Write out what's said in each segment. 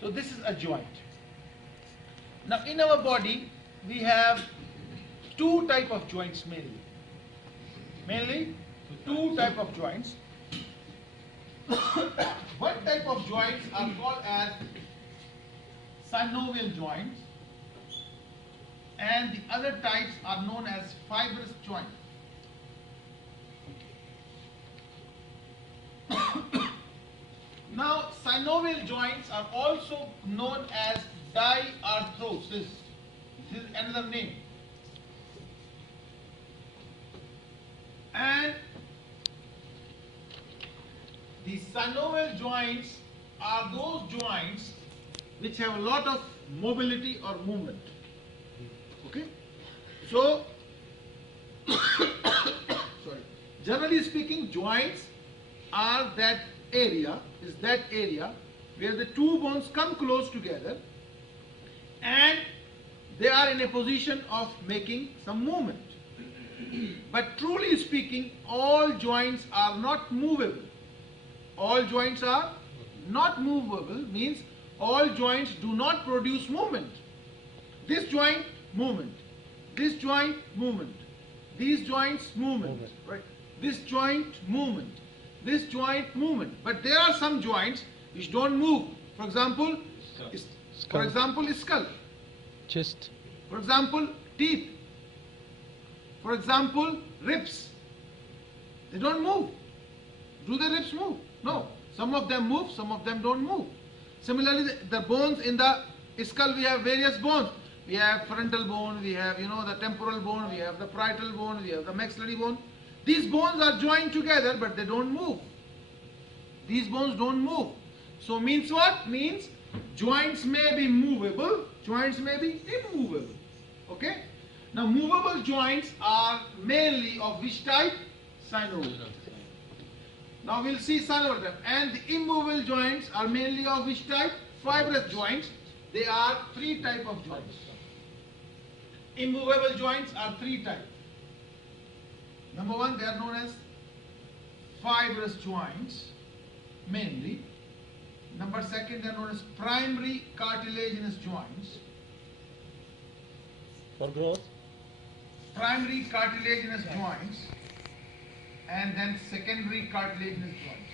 So this is a joint. Now in our body we have two type of joints mainly. Mainly two type of joints. One type of joints are called as synovial joints, and the other types are known as fibrous joints. Now, synovial joints are also known as diarthrosis. This is another name. And the synovial joints are those joints which have a lot of mobility or movement. Okay? So, sorry. Generally speaking, joints are that area where the two bones come close together and they are in a position of making some movement. But truly speaking, all joints are not movable. All joints are not movable means all joints do not produce movement. This joint, movement. This joint, movement. These joints, movement. Right? This joint, movement. This joint, movement. But there are some joints which don't move. For example, skull. Chest. For example, teeth. For example, ribs. They don't move. Do the ribs move? No. Some of them move, some of them don't move. Similarly, the bones in the skull, we have various bones. We have frontal bone, we have, the temporal bone, we have the parietal bone, we have the maxillary bone. These bones are joined together, but they don't move. These bones don't move. So means what? Means joints may be movable, joints may be immovable. Okay? Now movable joints are mainly of which type? Synovial. Now we'll see synovial. And the immovable joints are mainly of which type? Fibrous joints. They are three type of joints. Immovable joints are three types. Number one, they are known as fibrous joints, mainly. Number second, they are known as primary cartilaginous joints. For growth? Primary cartilaginous joints, and then secondary cartilaginous joints.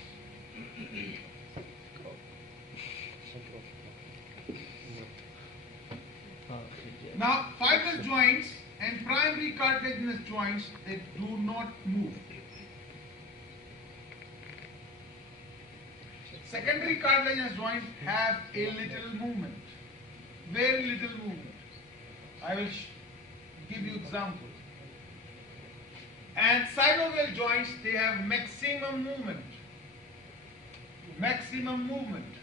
Now, fibrous joints and primary cartilaginous joints, they do not move. Secondary cartilaginous joints have a little movement, very little movement. I will give you examples. And synovial joints, they have maximum movement. Maximum movement.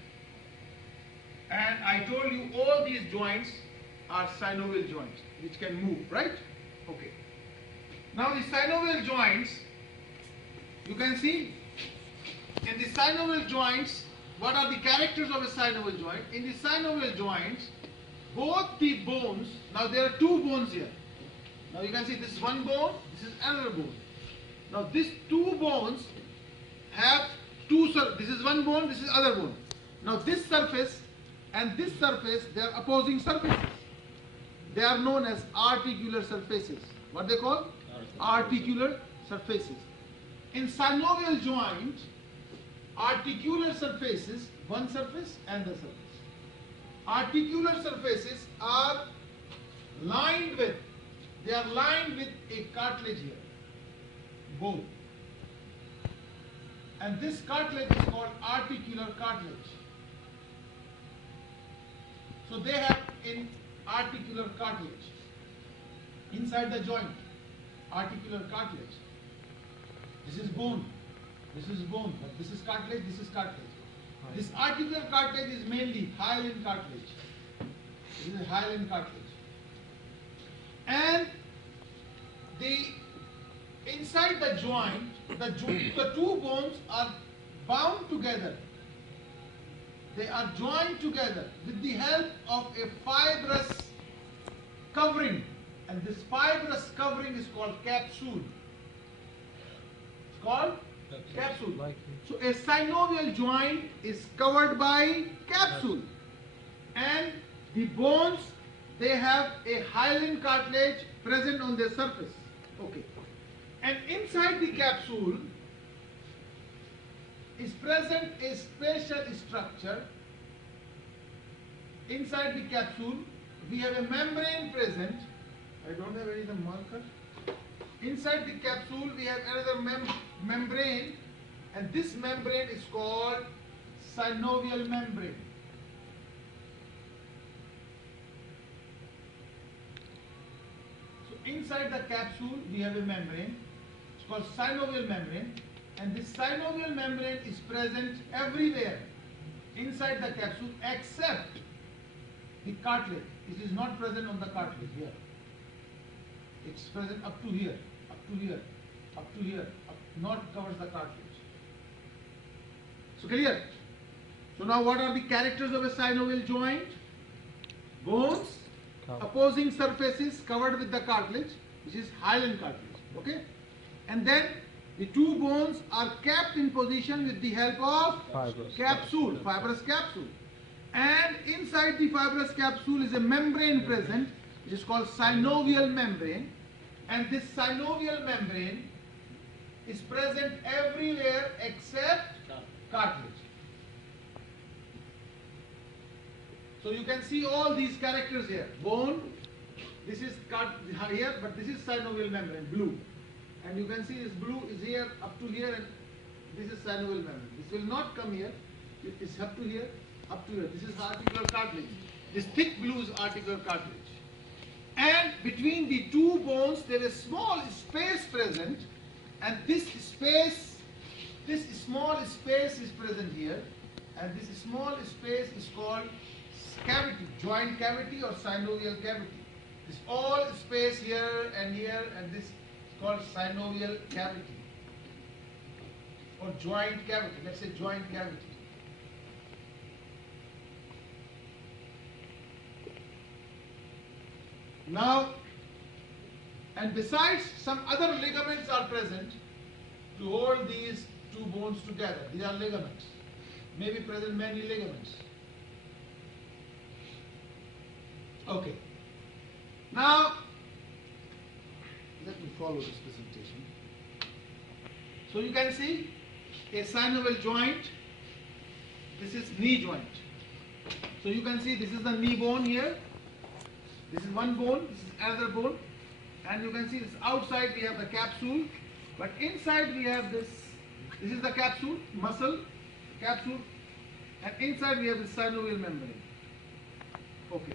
And I told you all these joints are synovial joints, which can move, right? Okay. Now the synovial joints, you can see in the synovial joints, what are the characters of a synovial joint? In the synovial joints, both the bones, now there are two bones here. Now you can see this is one bone, this is another bone. Now these two bones have this is one bone, this is other bone. Now this surface and this surface, they are opposing surfaces. They are known as articular surfaces. What they call? Articular surfaces. In synovial joint, articular surfaces, one surface and the surface. Articular surfaces are lined with, they are lined with a cartilage here, bone. And this cartilage is called articular cartilage. So they have in articular cartilage inside the joint, articular cartilage. This is bone, but this is cartilage, this is cartilage. This articular cartilage is mainly hyaline cartilage. This is hyaline cartilage. And inside the joint, the two bones are bound together. They are joined together with the help of a fibrous covering. And this fibrous covering is called capsule. It's called capsule. So a synovial joint is covered by capsule. The bones, they have a hyaline cartilage present on their surface. Okay. And inside the capsule is present a special structure. Inside the capsule, we have a membrane present. I don't have any marker. Inside the capsule, we have another membrane, and this membrane is called synovial membrane. So inside the capsule, we have a membrane. It's called synovial membrane, and this synovial membrane is present everywhere inside the capsule except the cartilage. It is not present on the cartilage here. It's present up to here, up to here, up to here, not covers the cartilage. So clear? So now what are the characters of a synovial joint? Bones, opposing surfaces covered with the cartilage, which is hyaline cartilage. Okay? And then the two bones are kept in position with the help of capsule, fibrous capsule. And inside the fibrous capsule is a membrane present, which is called synovial membrane, and this synovial membrane is present everywhere except cartilage. So you can see all these characters here. Bone, this is here, but this is synovial membrane, blue. And you can see this blue is here up to here, and this is synovial membrane. This will not come here, it is up to here, up to here. This is articular cartilage. This thick blue is articular cartilage. And between the two bones there is a small space present, and this small space is present here, and this small space is called cavity, joint cavity or synovial cavity. This all space here, and this is called synovial cavity or joint cavity. Let's say joint cavity. Now, and besides, some other ligaments are present to hold these two bones together. These are ligaments. Maybe present many ligaments. Okay. Now, let me follow this presentation. So you can see a synovial joint. This is knee joint. So you can see this is the knee bone here. This is one bone, this is another bone, and you can see this outside we have the capsule, but inside we have this is the capsule, muscle, capsule, and inside we have the synovial membrane. Okay.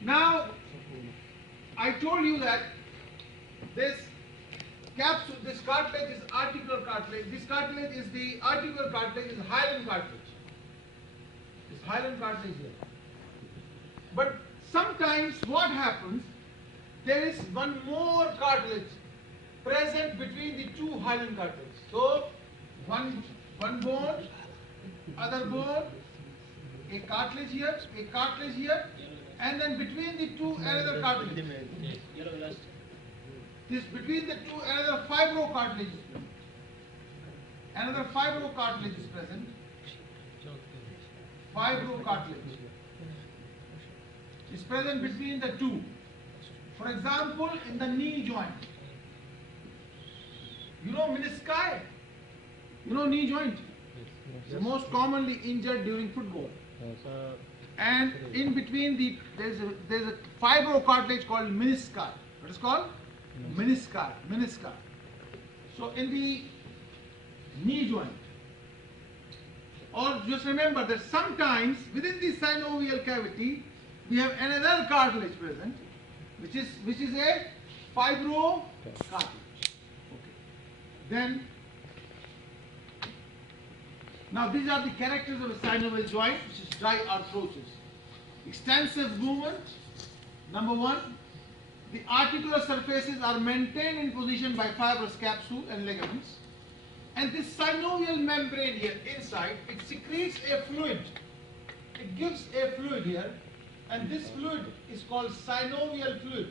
Now, I told you that this capsule, this cartilage is articular cartilage. This cartilage is the articular cartilage is hyaline cartilage. This hyaline cartilage here. But sometimes what happens, there is one more cartilage present between the two hyaline cartilage. So one bone, other bone, a cartilage here, and then between the two another cartilage. This between the two another fibrocartilage is present. Another fibrocartilage is present. Fibrocartilage is present between the two. For example, in the knee joint. You know menisci? You know knee joint? The most commonly injured during football. And in between there's a fibrocartilage called menisci. What is called? Menisci. So in the knee joint, or just remember that sometimes within the synovial cavity we have another cartilage present, which is a fibrocartilage. Okay. Then now these are the characters of a synovial joint, which is dry arthrosis. Extensive movement. Number one, the articular surfaces are maintained in position by fibrous capsule and ligaments. And this synovial membrane here inside, it secretes a fluid. It gives a fluid here, and this fluid is called synovial fluid.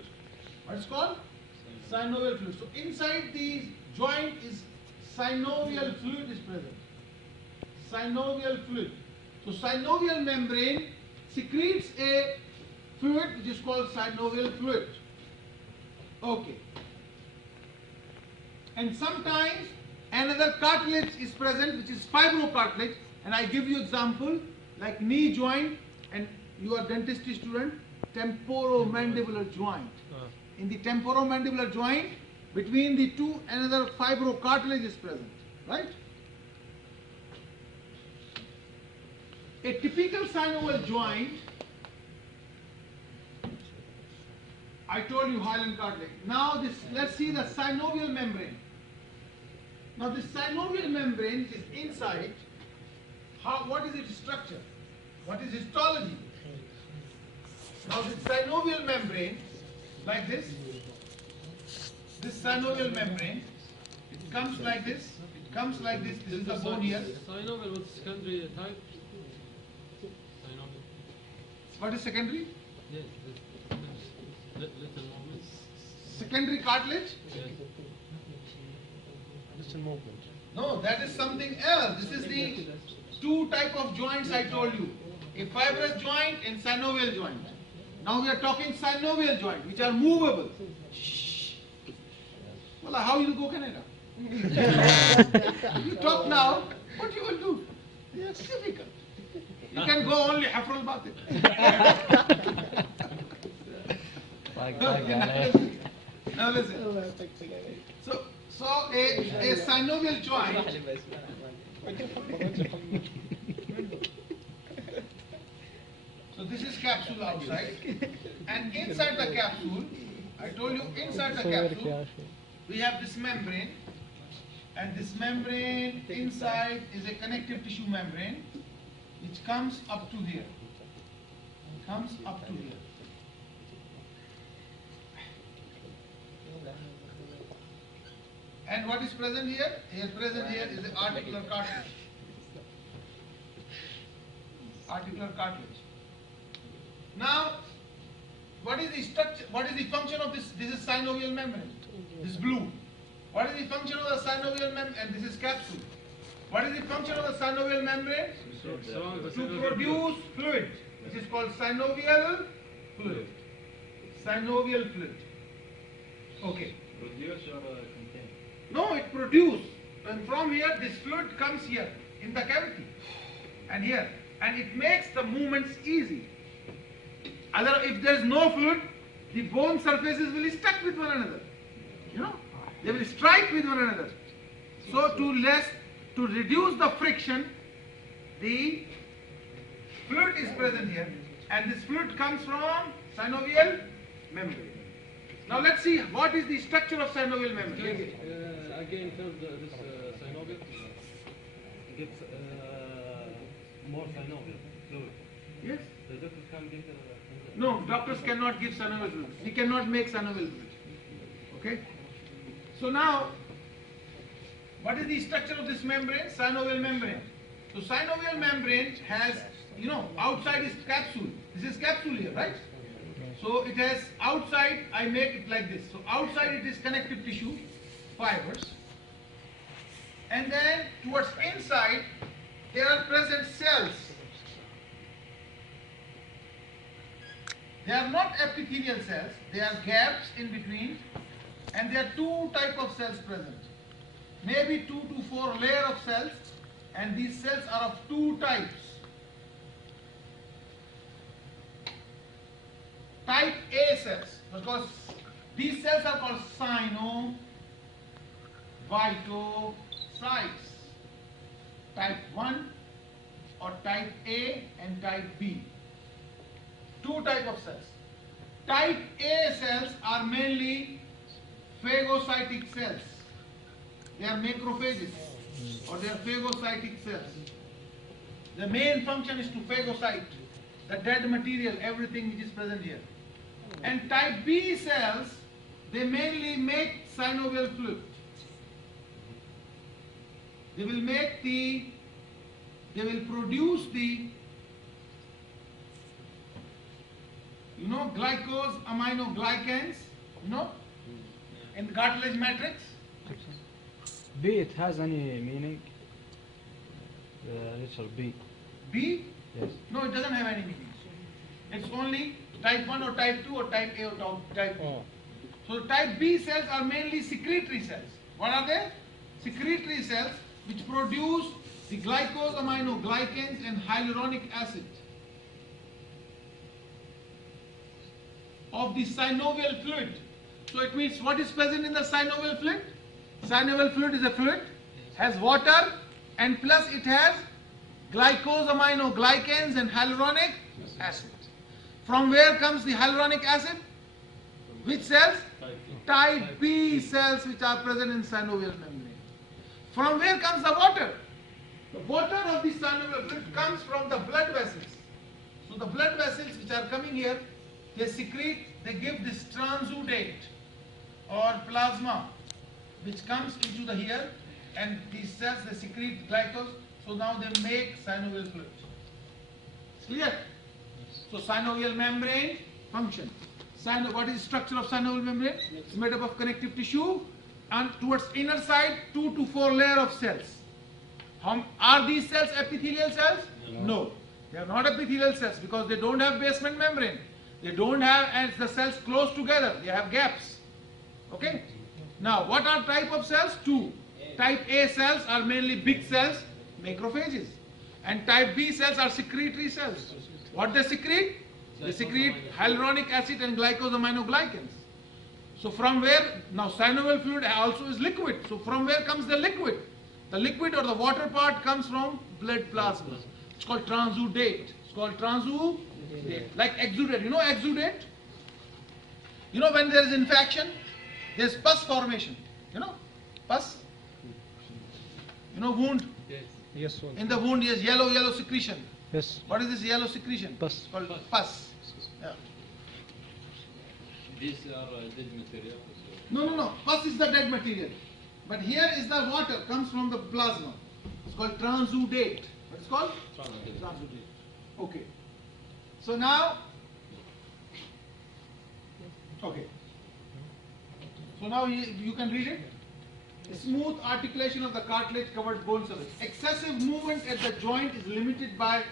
What is called? Synovial fluid. So inside the joint is synovial fluid is present. Synovial fluid. So synovial membrane secretes a fluid which is called synovial fluid. Okay. And sometimes another cartilage is present which is fibrocartilage, and I give you example like knee joint, and you are dentistry student, temporomandibular joint. In the temporomandibular joint, between the two, another fibrocartilage is present, right? A typical synovial joint, I told you hyaline cartilage. Now this, let's see the synovial membrane. Now this synovial membrane is inside. What is its structure? What is histology? Now this synovial membrane, like this synovial membrane, it comes like this, it comes like this is the bone here. Synovial with secondary type? Synovial. What is secondary? Yes, little movements. Secondary cartilage? Yes. Just a movement. No, that is something else. This is the two type of joints I told you. A fibrous joint and synovial joint. Now we are talking synovial joint, which are movable. Shh. Well, how you go Canada? You talk now, what you will do? It's difficult. You can go only Hafr al-Batin. Now listen. So a synovial joint. So this is capsule outside, and inside the capsule, I told you inside the capsule, we have this membrane, and this membrane inside is a connective tissue membrane, which comes up to here. Comes up to here. And what is present here? Present here is the articular cartilage. Articular cartilage. Now, what is the structure? What is the function of this? This is synovial membrane. This blue. What is the function of the synovial membrane? And this is capsule. What is the function of the synovial membrane? To produce fluid, which is called synovial fluid. Synovial fluid. Okay. Produce or contain? No, it produces. And from here, this fluid comes here in the cavity, and here, and it makes the movements easy. Other, if there is no fluid, the bone surfaces will stuck with one another. You know, they will strike with one another. So to reduce the friction, the fluid is present here, and this fluid comes from synovial membrane. Now let's see what is the structure of synovial membrane. Again, this synovial gets more synovial fluid. Yes. The doctor can give No, doctors cannot give synovial fluid. He cannot make synovial fluid. Okay. So now, what is the structure of this membrane? Synovial membrane. So synovial membrane has, you know, outside is capsule. This is capsule here, right? So it has outside, I make it like this. So outside it is connective tissue, fibers. And then towards inside, there are present cells. They are not epithelial cells, they are gaps in between, and there are two types of cells present. Maybe 2 to 4 layer of cells, and these cells are of two types. Type A cells, because these cells are called cynovitocytes. Type 1 or type A and type B. Two types of cells. Type A cells are mainly phagocytic cells. They are macrophages or they are phagocytic cells. The main function is to phagocyte the dead material, everything which is present here. And type B cells, they mainly make synovial fluid. They will produce the, you know, glycose aminoglycans, you know, in cartilage matrix. B, it has any meaning? The letter B. B? Yes. No, it doesn't have any meaning. It's only type 1 or type 2 or type A or type B. Oh. So type B cells are mainly secretory cells. What are they? Secretory cells which produce the glycosaminoglycans and hyaluronic acid of the synovial fluid. So it means what is present in the synovial fluid? Synovial fluid is a fluid, has water, and plus it has glycosaminoglycans and hyaluronic acid. From where comes the hyaluronic acid? Which cells? Type B cells which are present in synovial membrane. From where comes the water? The water of the synovial fluid comes from the blood vessels. So the blood vessels which are coming here, they secrete, they give this transudate or plasma which comes into the here, and these cells they secrete glycose, so now they make synovial fluid. Clear? So synovial membrane function. What is the structure of synovial membrane? It's made up of connective tissue and towards inner side 2 to 4 layer of cells. Are these cells epithelial cells? No. They are not epithelial cells because they don't have basement membrane. They don't have, as the cells close together, they have gaps. Okay? Now, what are type of cells? Two. Type A cells are mainly big cells, macrophages. And type B cells are secretory cells. What they secrete? They secrete hyaluronic acid and glycosaminoglycans. So from where, now synovial fluid also is liquid. So from where comes the liquid? The liquid or the water part comes from blood plasma. It's called transudate. It's called transudate. Like exudate. You know exudate? You know when there is infection, there is pus formation. You know? Pus? You know wound? Yes. Yes, one. In the wound is yellow secretion. Yes. What is this yellow secretion? Pus. It's called pus. Yeah. These are dead material. No. Pus is the dead material. But here is the water, comes from the plasma. It's called transudate. What is called? Transudate. Okay. So now, okay. So now you can read it. Smooth articulation of the cartilage covered bone surface. Excessive movement at the joint is limited by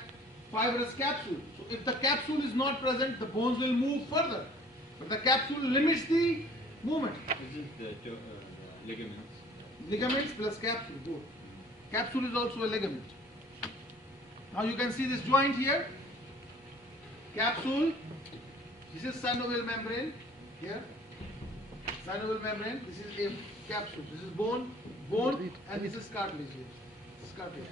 fibrous capsule. So if the capsule is not present, the bones will move further. But the capsule limits the movement. This is the ligaments. Ligaments plus capsule, both. Capsule is also a ligament. Now you can see this joint here. Capsule. This is synovial membrane here. Synovial membrane. This is a capsule. This is bone, and this is cartilage here. This is cartilage.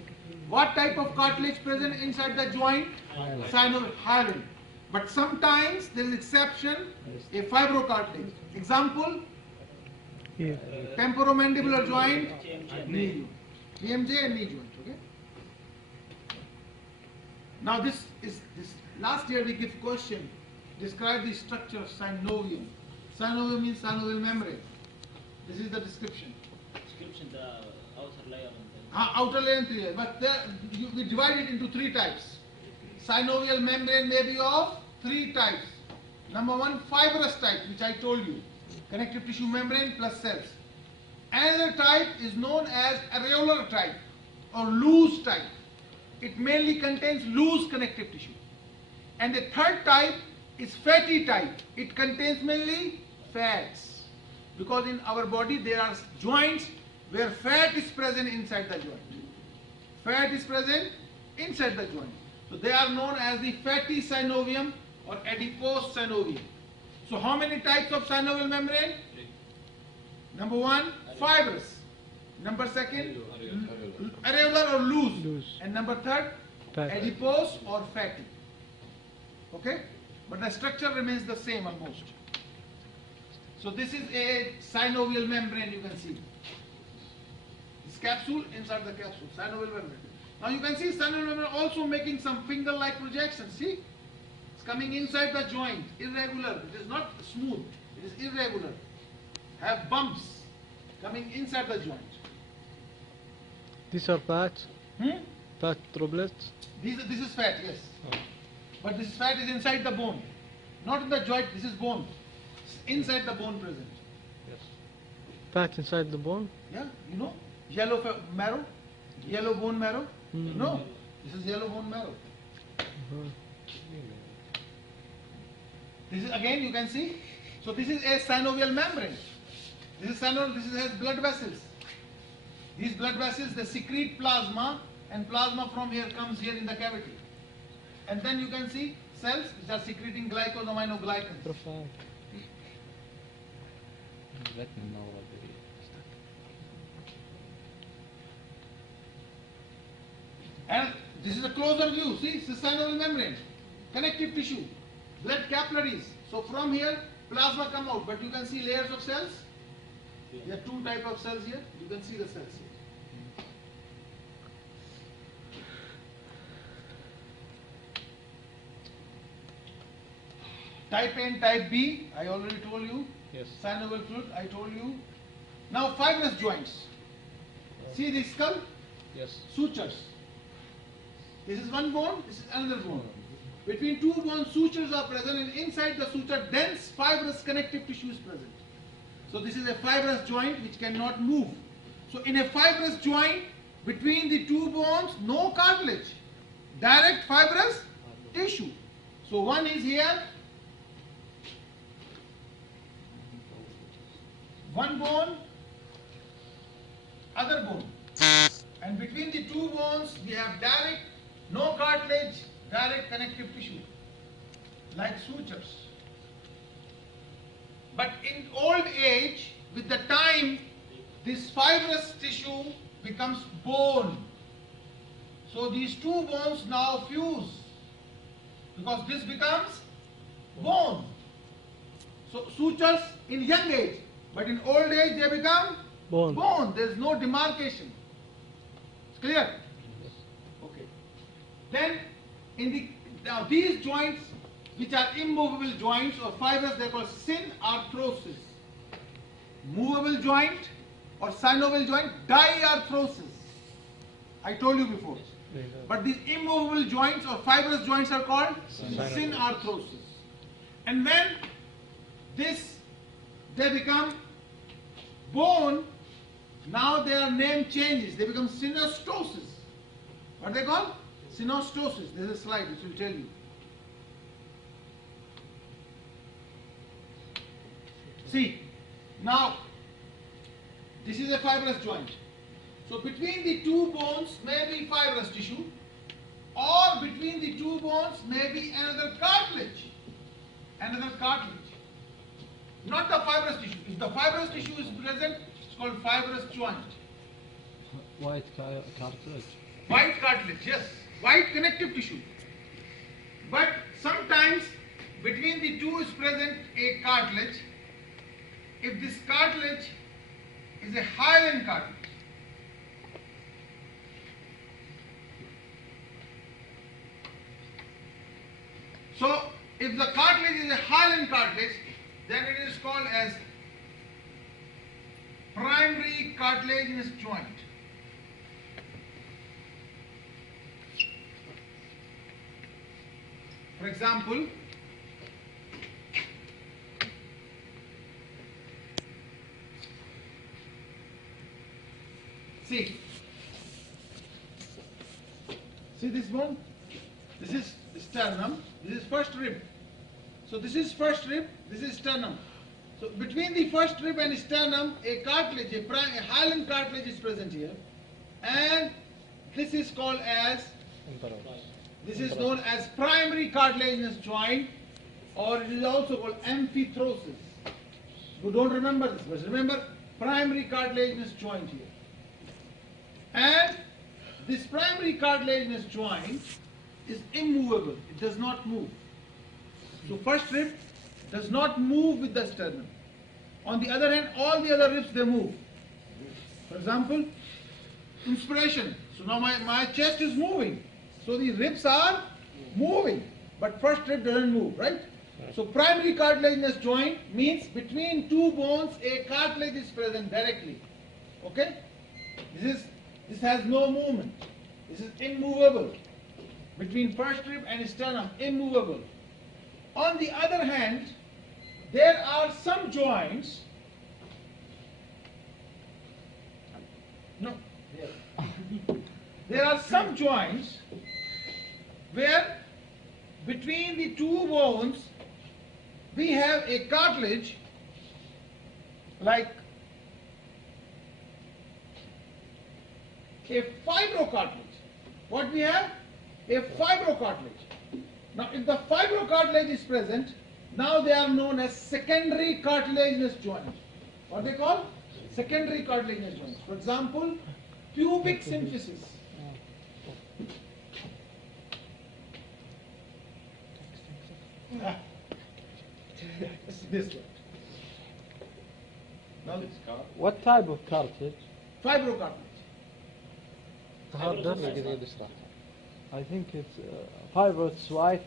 What type of cartilage present inside the joint? Synovial, hyaline. But sometimes there is exception, a fibrocartilage. Example, Here. temporomandibular joint, knee joint. PMJ and knee joint. Okay. Now this last year we give question. Describe the structure of synovium. Synovium means synovial membrane. This is the description. The outer layer and Outer layer and inner layer. But we divide it into 3 types. Synovial membrane may be of 3 types. Number 1, fibrous type, which I told you. Connective tissue membrane plus cells. Another type is known as areolar type or loose type. It mainly contains loose connective tissue. And the third type is fatty type. It contains mainly fats. Because in our body there are joints where fat is present inside the joint. Fat is present inside the joint. So they are known as the fatty synovium or adipose synovium. So how many types of synovial membrane? Number 1, fibrous. Number 2, areolar or loose. Loose. And number 3, Fatty. adipose or fatty. Okay? But the structure remains the same almost. So this is a synovial membrane, you can see. This capsule inside the capsule, synovial membrane. Now you can see synovial membrane also making some finger-like projections. See? It's coming inside the joint, irregular. It is not smooth, it is irregular. Have bumps coming inside the joint. These are fat. Hmm? Fat droplets. This is fat, yes. Oh. But this fat is inside the bone. Not in the joint, this is bone. It's inside the bone present. Yes. Fat inside the bone. Yeah, you know? Yellow marrow? Yellow bone marrow? Mm. No, this is yellow bone marrow. Uh-huh. This is again you can see. So this is a synovial membrane. This is has blood vessels. These blood vessels they secrete plasma, and plasma from here comes here in the cavity. And then you can see cells which are secreting glycosaminoglycans. Profile. Let me know what it is. And this is a closer view. See, this is synovial membrane, connective tissue, blood capillaries. So from here, plasma come out, but you can see layers of cells. There are two types of cells here. You can see the cells here. Type A and type B, I already told you. Yes. Synovial fluid, I told you. Now fibrous joints. See the skull? Yes. Sutures. This is one bone, this is another bone. Between two bones, sutures are present, and inside the suture, dense fibrous connective tissue is present. So this is a fibrous joint which cannot move. So in a fibrous joint, between the two bones, no cartilage, direct fibrous tissue. So one is here, one bone, other bone. And between the two bones, we have direct, no cartilage, direct connective tissue, like sutures. But in old age, with the time, this fibrous tissue becomes bone. So these two bones now fuse, because this becomes bone. So sutures in young age, but in old age they become Bone. There is no demarcation. It's clear? Okay. Then now these joints which are immovable joints or fibers, they are called synarthrosis. Movable joint or synovial joint, diarthrosis. I told you before. But these immovable joints or fibrous joints are called synarthrosis. And when they become bone, now their name changes. They become synostosis. What they call? Synostosis. There's a slide which will tell you. See, now this is a fibrous joint. So between the two bones may be fibrous tissue, or between the two bones may be another cartilage. Another cartilage. Not the fibrous tissue. If the fibrous tissue is present, it's called fibrous joint. White cartilage. White cartilage, yes. White connective tissue. But sometimes between the two is present a cartilage. If this cartilage is a hyaline cartilage, so if the cartilage is a hyaline cartilage, then it is called as primary cartilaginous joint. For example, see this bone? This is sternum, this is first rib. So this is first rib, this is sternum. So between the first rib and sternum, a cartilage, a hyaline cartilage is present here. And this is called as, this is known as primary cartilaginous joint, or it is also called amphitrosis. You don't remember this, but remember primary cartilaginous joint here. And this primary cartilaginous joint is immovable. It does not move. So first rib does not move with the sternum. On the other hand, all the other ribs, they move. For example, inspiration. So now my chest is moving. So the ribs are moving, but first rib doesn't move, right? So primary cartilaginous joint means between two bones a cartilage is present directly. Okay? This has no movement. This is immovable. Between first rib and sternum, immovable. On the other hand, there are some joints. No. There are some joints where between the two bones we have a cartilage like a fibrocartilage. What we have? A fibrocartilage. Now, if the fibrocartilage is present, now they are known as secondary cartilaginous joints. What they call? Secondary cartilaginous joints. For example, pubic symphysis. This one. Now, It's car. What type of cartilage? fibrocartilage. I think it's fibrous white.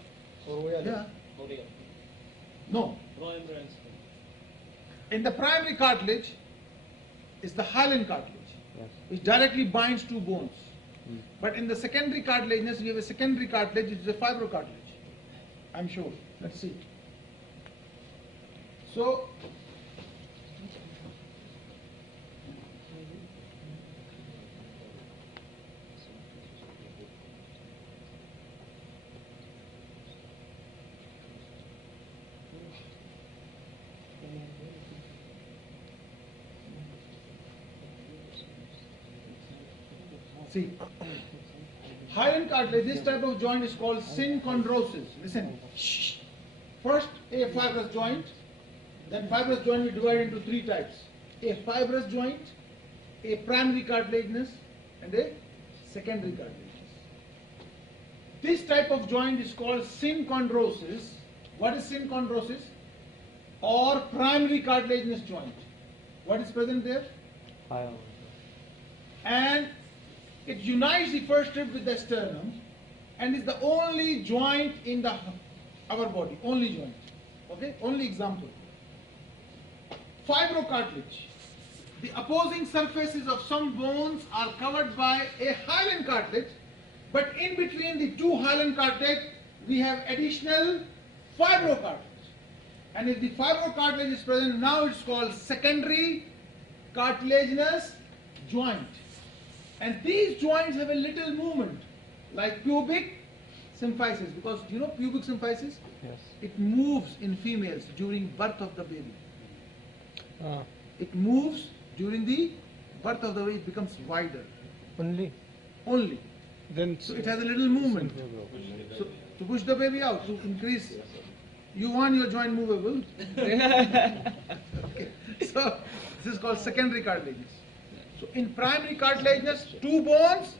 Yeah. Oriel. No. Roem Rens. In the primary cartilage is the hyaline cartilage, Yes. which directly binds two bones. But in the secondary cartilaginous, we have a secondary cartilage, which is a fibrocartilage. I'm sure. Let's see. So, see, hyaline cartilage, this type of joint is called synchondrosis. Listen. First, a fibrous joint. Then fibrous joint we divide into three types. A fibrous joint, a primary cartilaginous, and a secondary cartilaginous. This type of joint is called synchondrosis. What is synchondrosis? Or primary cartilaginous joint. What is present there? Hyaline. And it unites the first rib with the sternum and is the only joint in our body, only joint. Okay, only example. Fibrocartilage. The opposing surfaces of some bones are covered by a hyaline cartilage, but in between the two hyaline cartilage, we have additional fibrocartilage. And if the fibrocartilage is present, now it's called secondary cartilaginous joint. And these joints have a little movement, like pubic symphysis, because you know pubic symphysis? Yes. It moves in females during birth of the baby. Ah, It moves during the birth of the baby, it becomes wider. only. Only. Then So it has a little movement. So to push the baby out, to increase. You want your joint movable. Okay. So this is called secondary cartilaginous. So in primary cartilaginous, two bones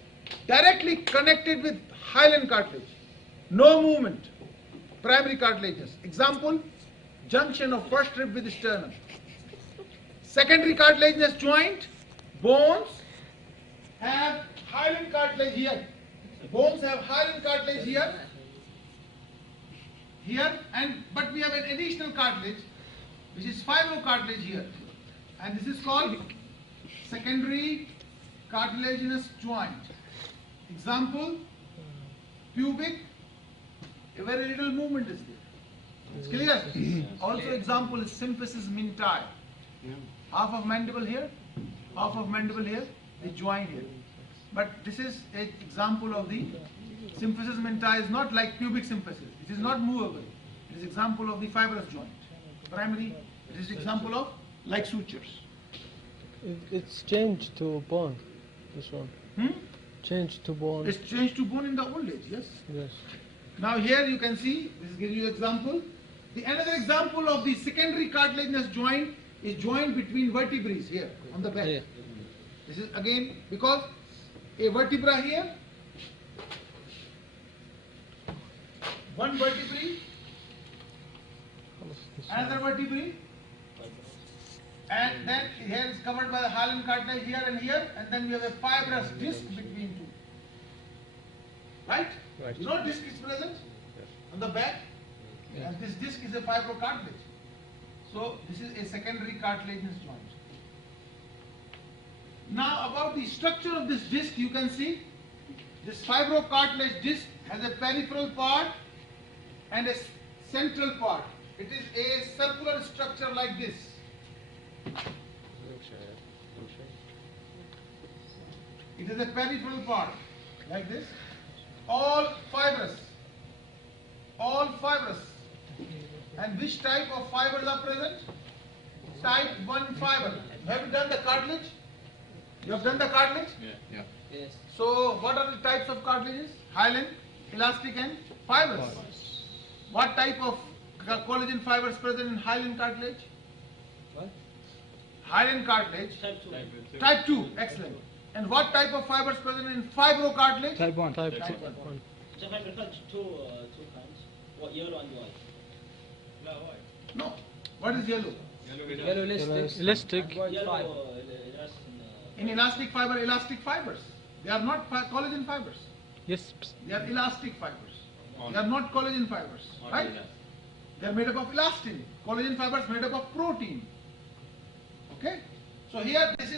directly connected with hyaline cartilage. No movement. Primary cartilaginous. Example, junction of first rib with sternum. Secondary cartilaginous joint, bones have hyaline cartilage here. Bones have hyaline cartilage here. But we have an additional cartilage, which is fibrocartilage here. And this is called secondary cartilaginous joint. Example, pubic, a very little movement is there. It's clear? Also example is symphysis minti. Half of mandible here, half of mandible here, the joint here. But this is an example of the symphysis minti is not like pubic symphysis. It is not movable. It is example of the fibrous joint. Primary, it is example of like sutures. It's changed to bone, this one. Changed to bone. It's changed to bone in the old age, yes. Yes. Now here you can see, this gives you example. Another example of the secondary cartilaginous joint is joint between vertebrae here on the back. Yeah. This is again because a vertebra here, one vertebrae, another vertebrae, and then here is covered by the hyaline cartilage here, and then we have a fibrous disc between two. Right? Right. You know disc is present on the back, and this disc is a fibrocartilage. So this is a secondary cartilaginous joint. Now about the structure of this disc, you can see this fibrocartilage disc has a peripheral part and a central part. It is a circular structure like this. It is a peripheral part like this. All fibrous, And which type of fibers are present? Type 1 fiber. Have you done the cartilage? You have done the cartilage? Yeah. Yes. So what are the types of cartilages? Hyaline, elastic and fibrous. What type of collagen fibers present in hyaline cartilage? What? Hyaline cartilage. Type 2. Type 2, excellent. And what type of fibers present in fibrocartilage? Type 1. Type Type 1. So fiber cartilage two kinds. What, yellow and white? No. What is yellow? Yellow elastic. Elastic. Yellow In elastic fiber, elastic fibers. They are not collagen fibers. Yes. They are elastic fibers. They are not collagen fibers, right? They are made up of elastin. Collagen fibers made up of protein. Okay? So here this is